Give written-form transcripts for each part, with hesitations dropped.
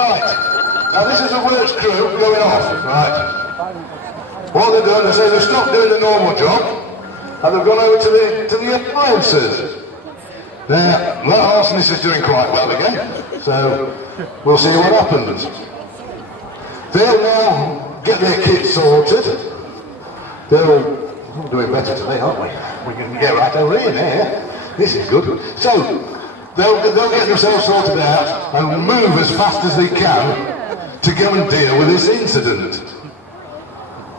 Right, now this is a works crew going off, right. What they've done is they've stopped doing the normal job and they've gone over to the appliances. Now, that arsonist is doing quite well again, so we'll see what happens. They'll now get their kit sorted. We're doing better today, aren't we? We can get right over here now. This is good. So, they'll get themselves sorted out and move as fast as they can to go and deal with this incident.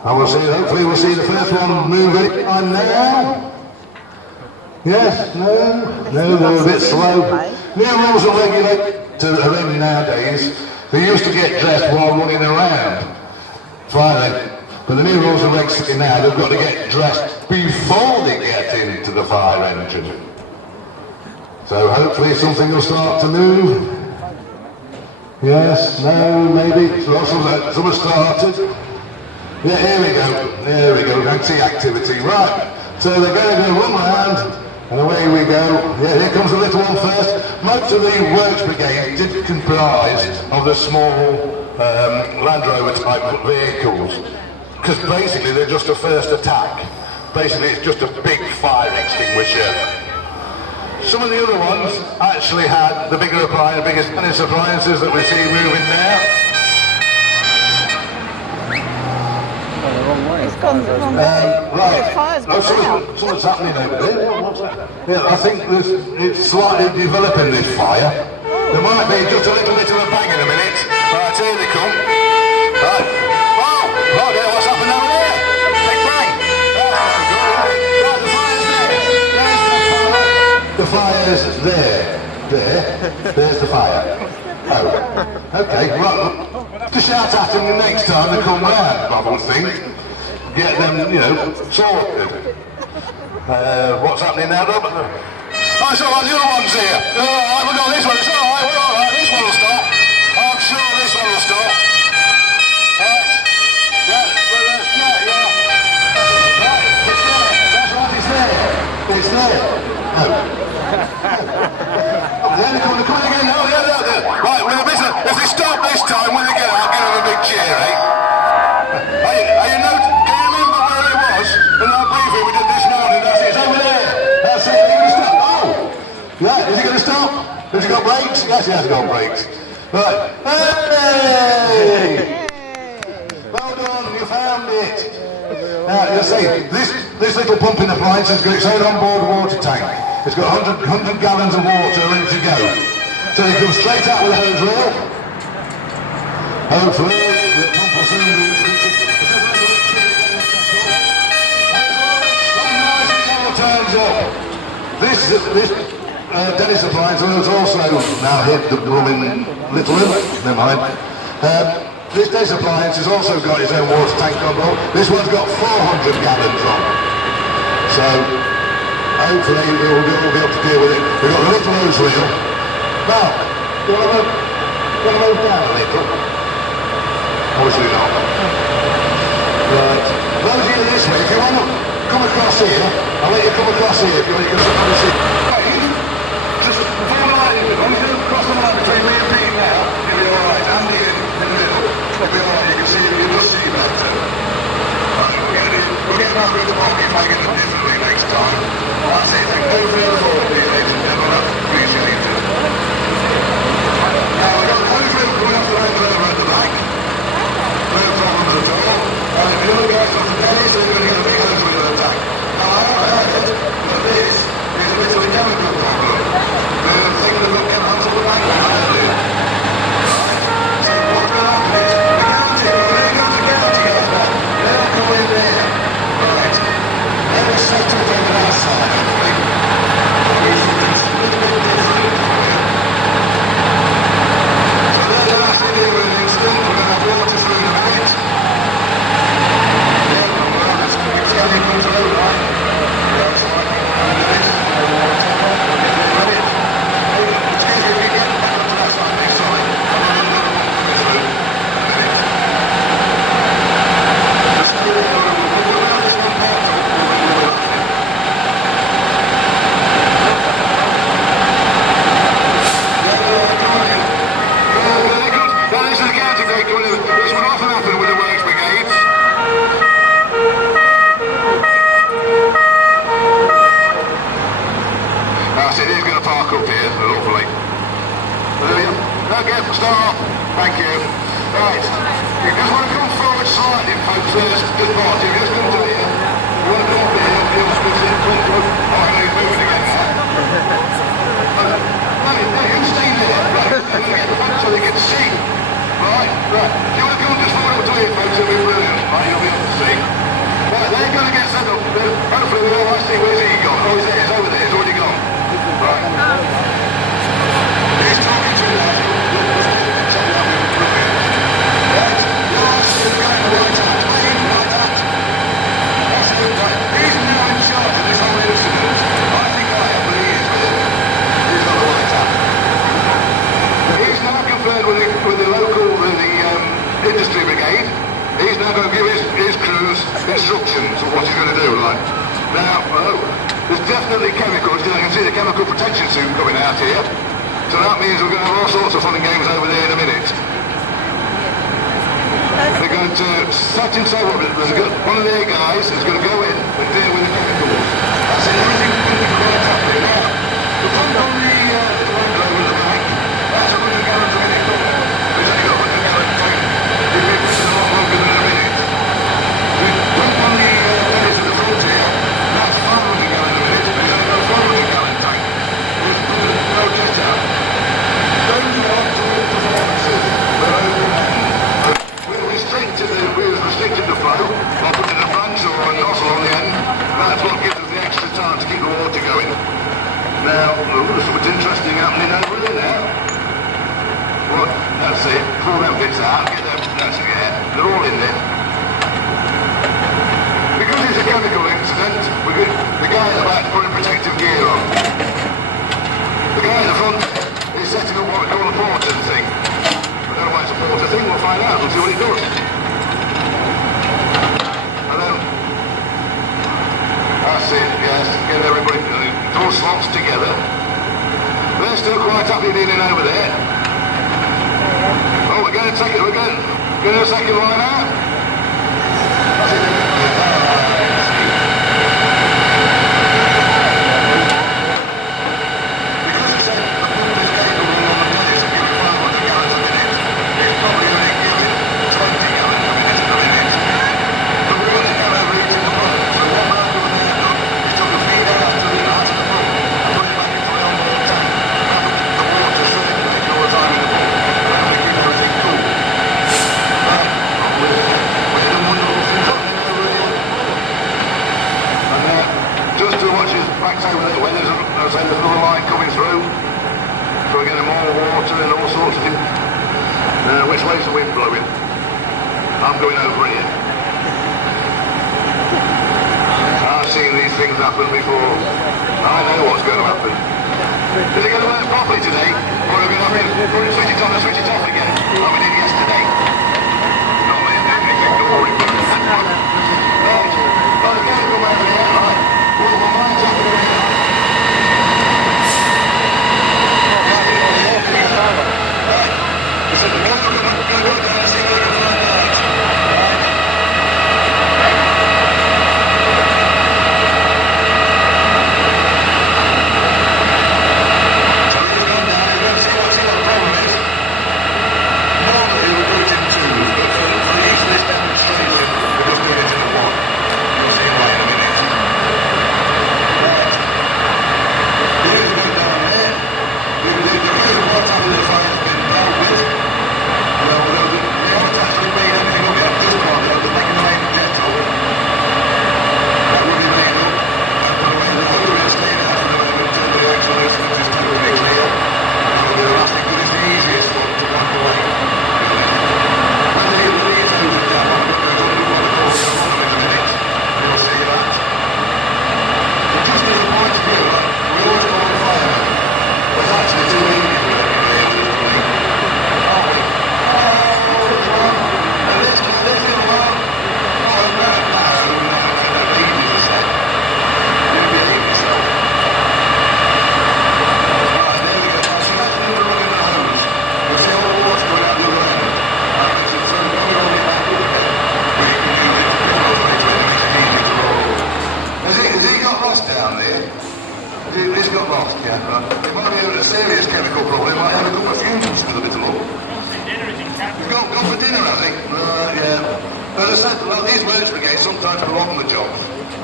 And hopefully we'll see the first one move any time now. Yes, no, they're a bit slow. New rules are regulated nowadays. They used to get dressed while running around. Finally. But the new rules are regulated now, they've got to get dressed before they get into the fire engine. So hopefully something will start to move. Yes, no, maybe. So some have started. Yeah, here we go, I see activity. Right, so they're going to run around, and away we go. Yeah, here comes the little one first. Most of the works brigade did comprise of the small Land Rover type vehicles, because basically they're just a first attack. Basically it's just a big fire extinguisher. Some of the other ones actually had the bigger appliances that we see moving now. It's gone the wrong way. Right. Something's happening over there. What's that? Yeah, I think it's slightly developing, this fire. There might be just a little bit of a bang in a minute. Right, here they come. Right. Oh, dear, what's happened over there? Big bang. The fire's there. There's the fire. Oh, okay, right. Just shout at them the next time they come round, I would think. Get them, sorted. What's happening now, Rob? Oh, it's all right, the other one's here. All right, we've got this one, it's all right, we're all right, this one will stop. I'm sure this one will stop. Right. Yeah. Right, it's there. That's right, it's there. It's there. They're coming again. Oh, yeah. Right, if they stop this time, when they get out, give them a big cheer, eh? Are you noticing? In that briefing we did this morning, that's it, it's over there. That's it, are you going to stop? Oh! Yeah, is he going to stop? Has he got brakes? Yes, he has got brakes. Right. Hey! Well done, you found it. Now, you'll see, this little pumping appliance has got its own onboard water tank. It's got 100 gallons of water ready to go. So you come straight out with a hose reel. Hopefully, the pump will soon be... Turns up. This Dennis appliance has also now hit the blooming little limit. Never mind. This Dennis appliance has also got its own water tank on board. This one's got 400 gallons on. So hopefully we'll be able to deal with it. We've got a little hose reel. Now, do you want to move down a little? Obviously not. Right. Those of you this way, if you want to come across here, I'll let you come across here if you want to come and see. Just before the line, as long as you don't cross the line between me and Pete now, you'll be alright. Andy in the middle, you'll be alright, you can see, you will see better. We'll get back with the pocket, make it differently next time. That's it, thank you for the forward, ladies and gentlemen, that's appreciated. Now we've got the hose reel coming off the Land Rover at the back. No problem at all. And if you look out from today, so you're going to get a big hose reel attack. Now I heard that this is a bit of a hopefully. Okay, start. Thank you. Right. You just want to come forward slightly, folks. There's good part. If you just come to here, you want to come up here, you'll split in front of. Oh, I know he's moving again now. Right, no, you stay there. Right, I'm going to get the folks so they can see. Right, right. You want to come just forward up to here, folks, it'll be brilliant. Right, you'll be able to see. Right, they're going to get set up. Hopefully we all want to see where's he gone. Oh, he's there, he's over there, he's already gone. Right. He's talking to us. Industry brigade, he's now going to give his crews instructions of what he's going to do. Like now, there's definitely chemicals. I can see the chemical protection suit coming out here, so that means we're going to have all sorts of fun and games over there in a minute. They're going to set himself up. There's one of their guys is going to go in and deal with the chemicals. That's it. Everything's going to be quite happy now. The one on the right over the back, that's 100 gallons a minute. There's only got 100 gallons tank. It's a lot longer than a minute. The one on the edge of the front here, that's 500 gallons a minute. There's only got a 400 gallon tank. There's no jet out. Those are absolute performances. We've restricted the flow by putting a branch or a nozzle on the end. That's what gives us the extra time to keep the water going. Now, there's something interesting happening over here now. Well, that's it. Pull them bits out, get them, that's it, yeah. They're all in there. Because it's a chemical incident, the guy at the back's putting protective gear on. The guy at the front is setting up what we call a porter thing. I don't know why it's a porter thing, we'll find out, we'll see what it does. That's it, yes, get everybody, all slots together. They're still quite happy being in over there. Oh, we're going to take it, we're going to a second line out. There's another line coming through, so we're getting more water and all sorts of things. Which way's the wind blowing? I'm going over here. I've seen these things happen before. I know what's going to happen. Is it going to work properly today, or are we going to have to switch it on and switch it off again, like we did yesterday? Not me, ignore it. Right, well, the guys come over here, right? Well, my mind's up over here. More than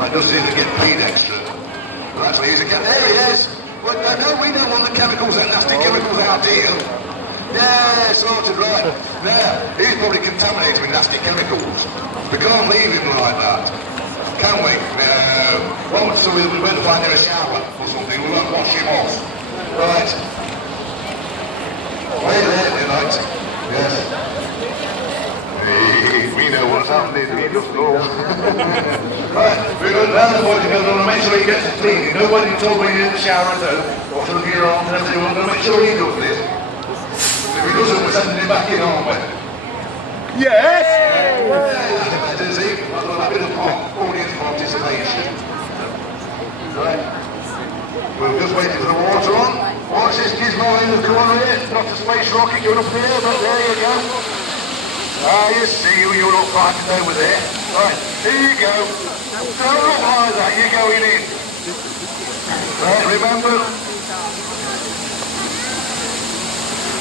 That does seem to get paid extra. Well, actually, he's a chemical. There he is! Well, no, we don't want the chemicals, that nasty chemicals out here. Yeah, sorted, right. Now, he's probably contaminated with nasty chemicals. We can't leave him like that. Can we? No. So we'll better find him a shower or something. We won't wash him off. Right. Wait there, daylight. Yes. We know what's happening. He just knows. Right. We're going down the boy together and make sure he gets it clean. Nobody told me in the shower and or to look at your arms and everything. We're going to make sure he does this. If he doesn't, we're sending him back in, aren't we? Yes! That's better, see? A bit of audience participation. Right. We're just waiting for the water on. Watch this gizmo in the corner here. Not a space rocket going up here, but there you go. Ah, you see, you look fine over there. Right, here you go. Don't look like that, you're going in. Right, remember?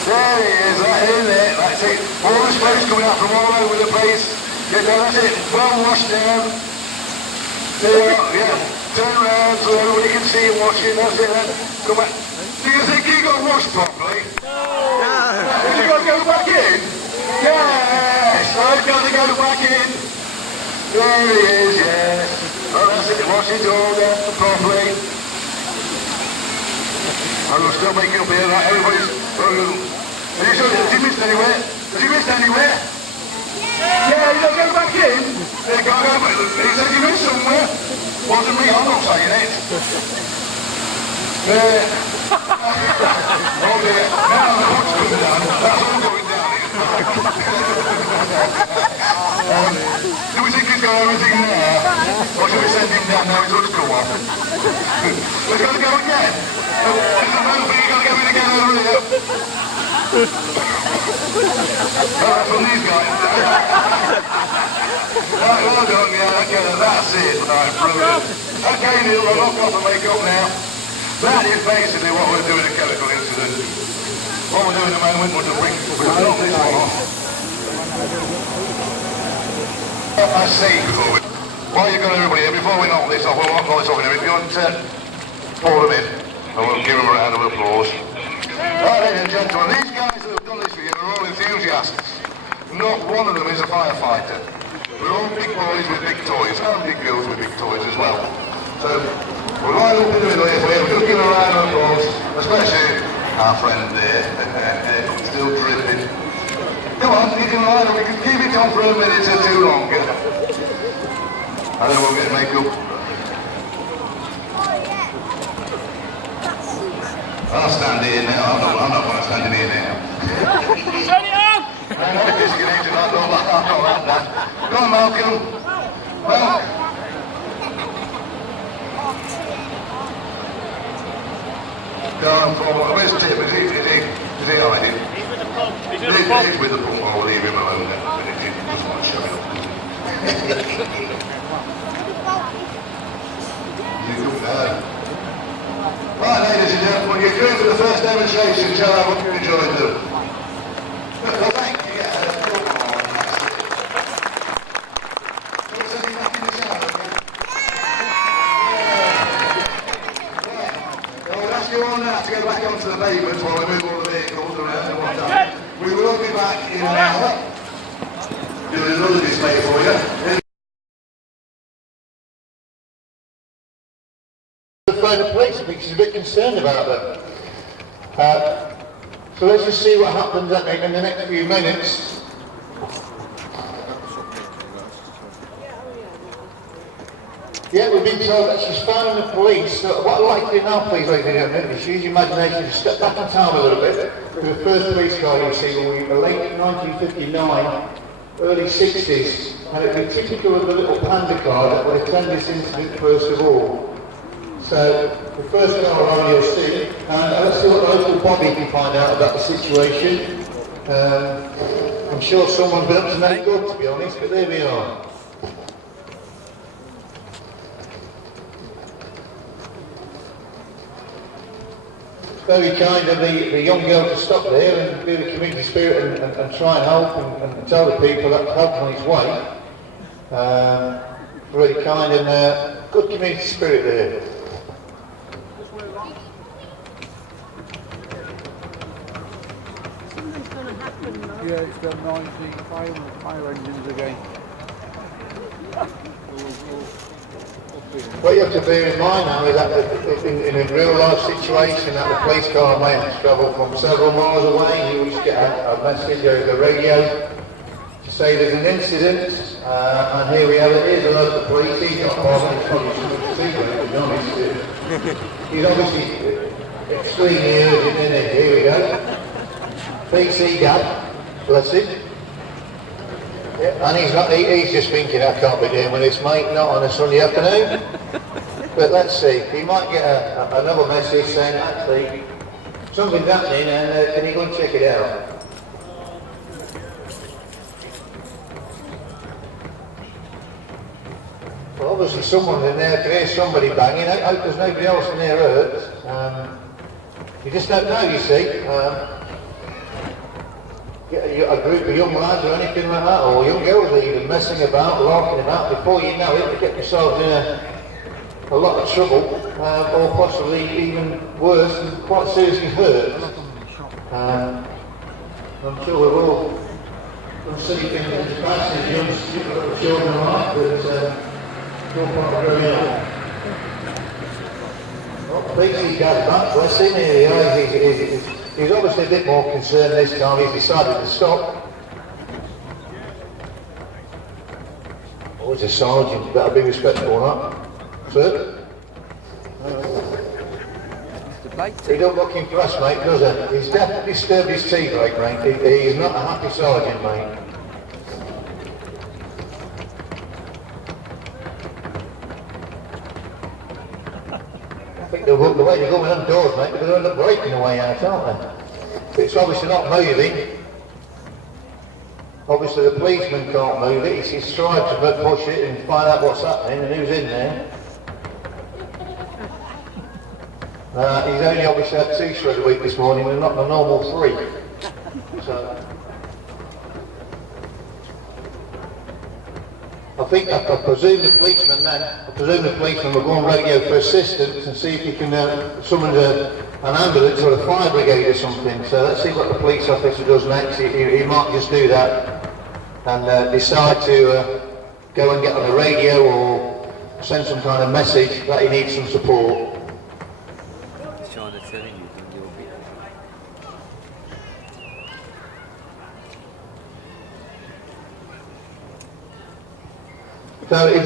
There he is, right in there, that's it. All the smoke's coming out from all over the place. Yeah, no, that's it, well washed down. There you go, yeah. Turn around so everybody can see you washing, that's it then. Come back. Do you think he got washed properly? No. Has he got to go back in? Yes! I've got to go back in. There he is, yes. Oh, that's it, wash it all down properly. I'm still making up here, right? Everybody's... Has he missed anywhere? Has he missed anywhere? Yeah, he's not going back in. He said he missed somewhere. Wasn't me, I'm not saying it. There. Oh dear. Now the hood's coming down. That's all going down here. Do we think he's got everything there? Or should we send him down now his hood's come off? We've got to go again. There's a man you've got to get me again over here. Oh, that's from these guys. Right, well done, yeah, okay, that's it. Right, brilliant. Okay, Neil, we'll knock off the makeup now. That is basically what we're doing a chemical incident. What we'll do in a moment was to bring knock this one off. I say before we... While you've got everybody here, before we knock this off, we'll knock all this off in a minute. If you want to pull them in, and we'll give them a round of applause. Right, ladies and gentlemen, these guys who have done this for you are all enthusiasts. Not one of them is a firefighter. We're all big boys with big toys, and big girls with big toys as well. So, we're right up in the middle here for you. We'll just give a round of applause, especially our friend there, still dripping. Come on, you can line up, we can keep it on for a minute or two longer. And then we'll get makeup. I'll stand here now, I'm not going to stand in here now. Turn it on! I'm not disconnected, I'm not like that. Go on, Malcolm. Well. Go on, forward. Where's Tim? Is he hiding? He's with the pump. He's with the pump. He's with the pump. I'll leave him alone then. He doesn't want to show it up. You look there. Right, ladies and gentlemen, you're going for the first demonstration. Tell how much you enjoyed them. Well, thank you. Yeah, come on. So it's only back in the shower again. Right. Well, we'll ask you all now to go back onto the pavement while we move all the vehicles around and whatnot. We will be back in an hour. Doing another display for you. The police because he's a bit concerned about that. So let's just see what happens in the next few minutes. Yeah, we've been told that she's phoning the police. So what I'd like to do now, please, ladies and gentlemen, is use your imagination to step back in time a little bit to the first police car you see when we were late 1959, early 60s, and it would be typical of the little panda car that would attend this incident first of all. So, the first car around you'll see, and let's see what the local body can find out about the situation. I'm sure someone's been up to no good, to be honest, but there we are. It's very kind of the young girl to stop there and be the community spirit and try and help and tell the people that help on its way. Really kind and good community spirit there. Yeah, it's the 19 fire engines again. What you have to bear in mind now is that in a real life situation that the police car may have to travel from several miles away. You always get a message over the radio to say there's an incident, and here we have it. Here's the local police. He's not bothered. He's probably something to see with it, to be honest. He's obviously extremely urgent, isn't he? Here we go. PC Dad, bless him. Yeah, and he's just thinking, I can't be doing with this, mate, not on a Sunday afternoon. But let's see, he might get another message saying, actually, something's happening and can you go and check it out? Well, obviously someone's in there, can hear somebody banging. I hope there's nobody else in there hurt. You just don't know, you see. A group of young lads or anything like that, or young girls are even messing about, laughing about, before you know it, they get themselves in a lot of trouble, or possibly even worse, and quite seriously hurt. I'm sure we're all going to see things in the past as young little children like, but it's all part of growing up. Well, PC Dad's back, bless him, here he is. He's obviously a bit more concerned this time. He's decided to stop. Oh, he's a sergeant. You better be respectful, huh? Sir? He don't look impressed, mate, does he? He's definitely disturbed his tea break, mate. He's not a happy sergeant, mate. I think the way they're going indoors, mate, they're going to end up breaking the way out, aren't they? But it's obviously not moving. Obviously the policeman can't move it. He's tried to push it and find out what's happening and who's in there. He's only obviously had 2 shred a week this morning and not the normal 3. So I presume the policeman will go on radio for assistance and see if he can summon an ambulance or a fire brigade or something. So let's see what the police officer does next. He might just do that and decide to go and get on the radio or send some kind of message that he needs some support. So he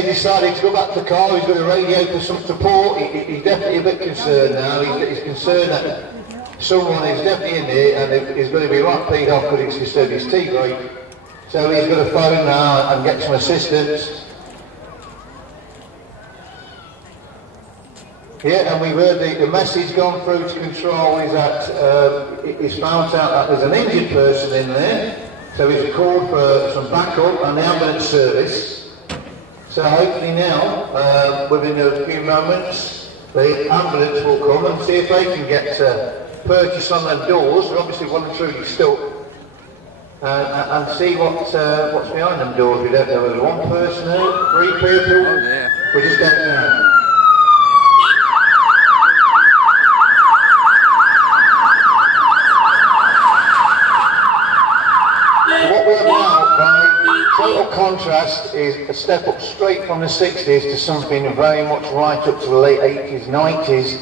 decided to go back to the car. He's got a radio for some support. He's definitely a bit concerned now. He's concerned that someone is definitely in there and he's going to be right peed off because it's disturbed his tea break. So he's got to phone now and get some assistance. Yeah, and we've heard the message gone through to control is that it's found out that there's an injured person in there. So he's called for some backup and the ambulance service. So hopefully now, within a few moments, the ambulance will come and see if they can get purchase on their doors. They're obviously well and truly stuck. And see what's behind them doors. We don't know whether 1 person there, 3 people. Oh, yeah. We just don't know. What we have now, by total contrast, is a step up straight from the 60s to something very much right up to the late 80s, 90s.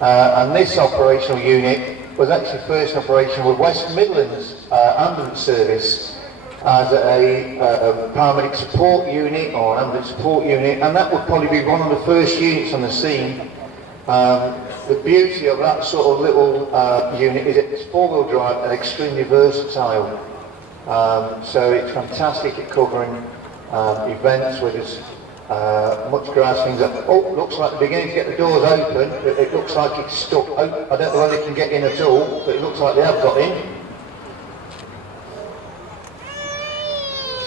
And this operational unit was actually first in operation with West Midlands ambulance service as a paramedic support unit or ambulance support unit, and that would probably be one of the first units on the scene. The beauty of that sort of little unit is it's 4-wheel drive and extremely versatile. So it's fantastic at covering events where there's much grass, things like that. Oh, looks like they're beginning to get the doors open, but it looks like it's stuck. Oh, I don't know whether they can get in at all, but it looks like they have got in.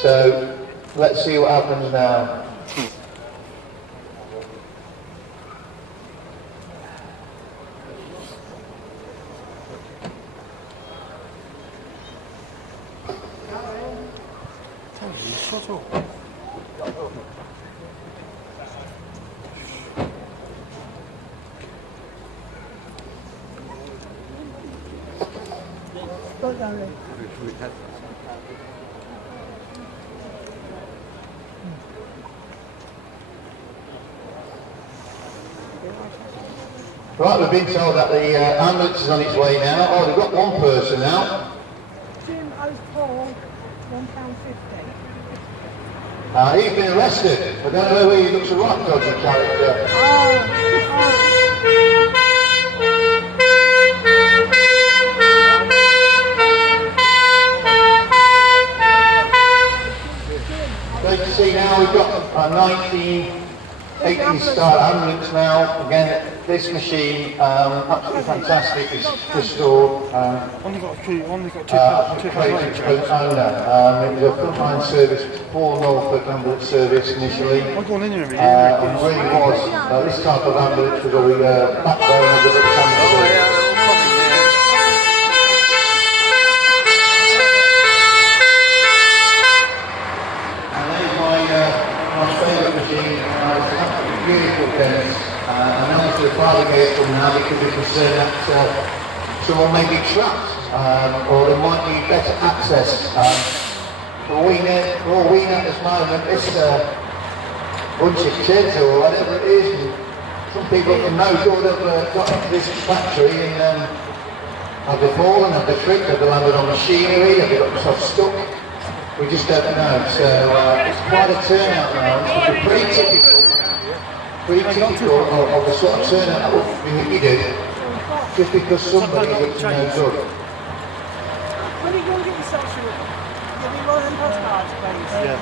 So let's see what happens now. Right, we've been told that the ambulance is on its way now. Oh, we've got one person now. Jim owes Paul £1.50. He's been arrested. I don't know whether he looks a right dodgy character. Great to see now we've got a 1980s style ambulance now. Again, this machine, absolutely fantastic. It's restored. Only got two Owner. It was a frontline service for Norfolk ambulance service initially. I've gone in here every And really was. This type of ambulance was a backbone of the British ambulance service. My favourite machine, it's absolutely beautiful Dennis, and also the fire brigade from now because we're concerned that someone may be trapped or they might need better access. All we know at this moment is a bunch of kids or whatever it is, and some people from no good have got into this factory and have they fallen, have they tripped, have they landed on machinery, have they got themselves stuck. We just don't know, so it's quite a turnout now. It's pretty typical of the sort of turnout that would be needed just because somebody is up to no good. When are you going to get yourself to it? Give me one of them postcards, please. Yeah.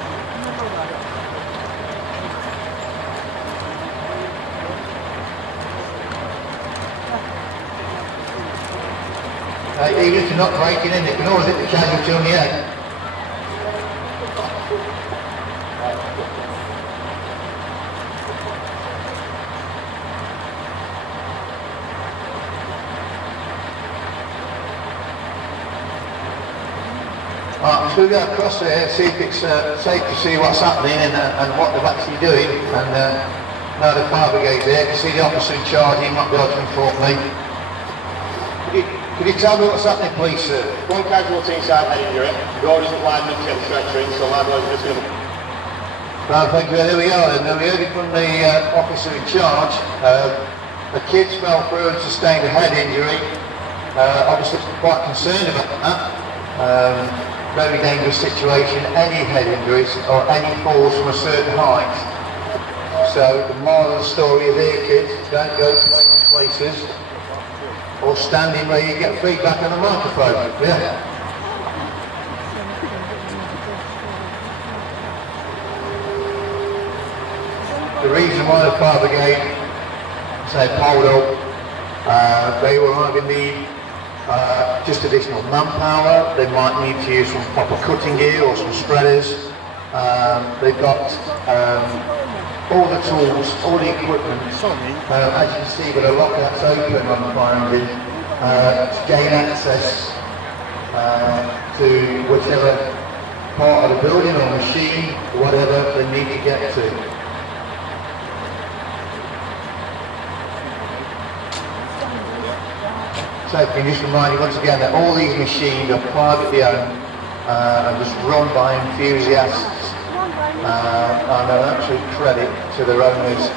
Even if you're not breaking in, you can always hit the casualty on the head. I'm just going to go across there and see if it's safe to see what's happening and what they're actually doing. And now the fire brigade there, you can see the officer in charge, he might be able to inform me. Could you tell me what's happening, please, sir? One casualty inside head injury. The order isn't lined up to get the stretcher in, so my boys are just going to... Well, thank you. There we are. And we heard it from the officer in charge. The kids fell through and sustained a head injury. Obviously quite concerned about that. Very dangerous situation, any head injuries or any falls from a certain height. So the moral of the story is here, kids, don't go places or standing where you get feedback on the microphone. Yeah. The reason why the fire brigade say pulled up, they will either need just additional manpower, they might need to use some proper cutting gear or some spreaders. They've got all the tools, all the equipment. As you can see, with a lock that's open on the fire engine to gain access to whichever part of the building or machine, whatever they need to get to. So can you just remind you once again that all these machines are privately owned and just run by enthusiasts and an absolute credit to their owners.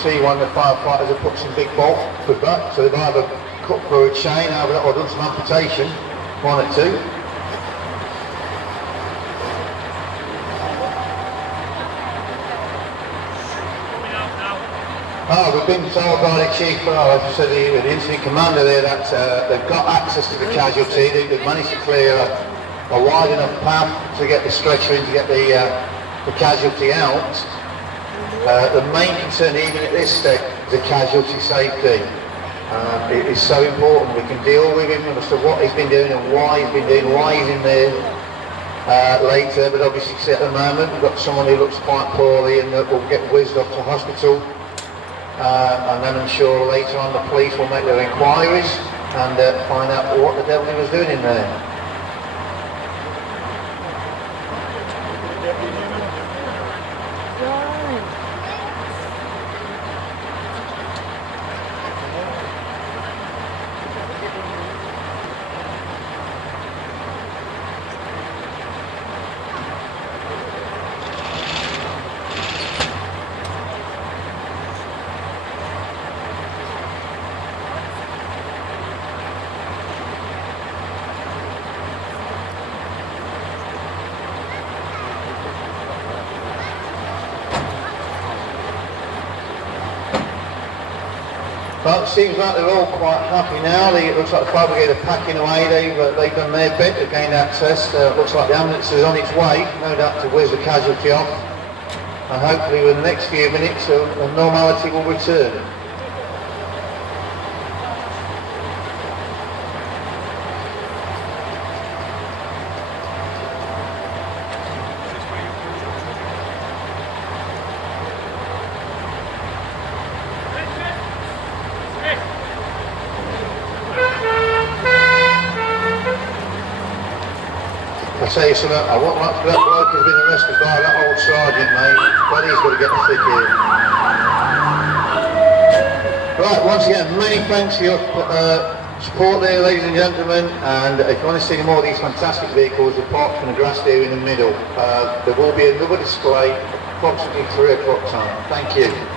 See one of the firefighters have put some big bolts with that, so they've either cut through a chain or done some amputation, one or two. Oh, we've been told by the chief, as I said, the incident commander there, that they've got access to the casualty. They've managed to clear a wide enough path to get the stretcher in to get the casualty out. The main concern even at this stage is the casualty safety. It is so important. We can deal with him as to what he's been doing and why he's been doing, why he's in there later, but obviously at the moment we've got someone who looks quite poorly and that will get whizzed off to hospital. and then I'm sure later on the police will make their inquiries and find out what the devil he was doing in there. But it seems like they're all quite happy now. It looks like the fire brigade are packing away. They've done their bit, they've gained access. Looks like the ambulance is on its way, no doubt to whiz the casualty off. And hopefully within the next few minutes normality will return. I'll tell you something, I wouldn't like for that bloke who's been arrested by that old sergeant, mate, but he's got to get the thick here. Right, once again, many thanks for your support there, ladies and gentlemen, and if you want to see more of these fantastic vehicles, they're parked in the grass there in the middle. There will be another display approximately 3 o'clock time. Thank you.